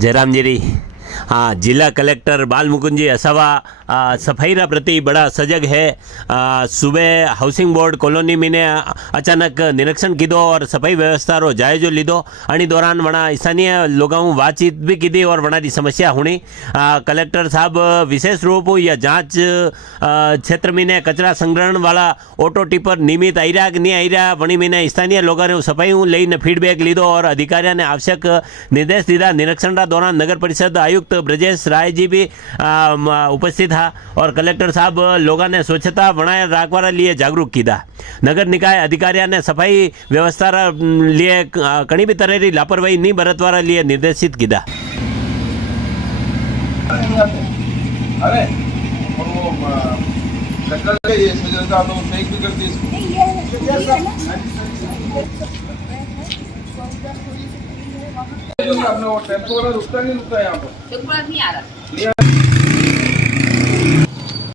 जयराम जी हाँ, जिला कलेक्टर बाल मुकुंद जी असावा सफाई रा प्रति बड़ा सजग है। सुबह हाउसिंग बोर्ड कॉलोनी में ने अचानक निरीक्षण कीधो और सफाई व्यवस्था रो जायजो लीधो। अणी दौरान वणा स्थानीय लोगों बातचीत भी कीधी और वणा री समस्या हुणी। कलेक्टर साहब विशेष रूप या जांच क्षेत्र में ने कचरा संग्रहण वाला ऑटो टिपर नियमित आई रहा कि नहीं आई रहा, वणी में स्थानीय लोगों ने सफाई लईने फीडबैक लीधो और अधिकारियों ने आवश्यक निर्देश दीधा। निरीक्षण दौरान नगर परिषद आयुक्त ब्रजेश राय जी भी उपस्थित था और कलेक्टर साहब लोगों ने स्वच्छता बनाए रखवा लिए जागरूक किया। नगर निकाय अधिकारियों ने सफाई व्यवस्था लिए कहीं भी तरह की लापरवाही नहीं बरतवा लिए निर्देशित किया। अरे वो कचरा ये सजलता तो फेंक भी करती है। आपने वो टेम्पो वाला रुकता नहीं रुकता यहाँ पर? नहीं आ रहा।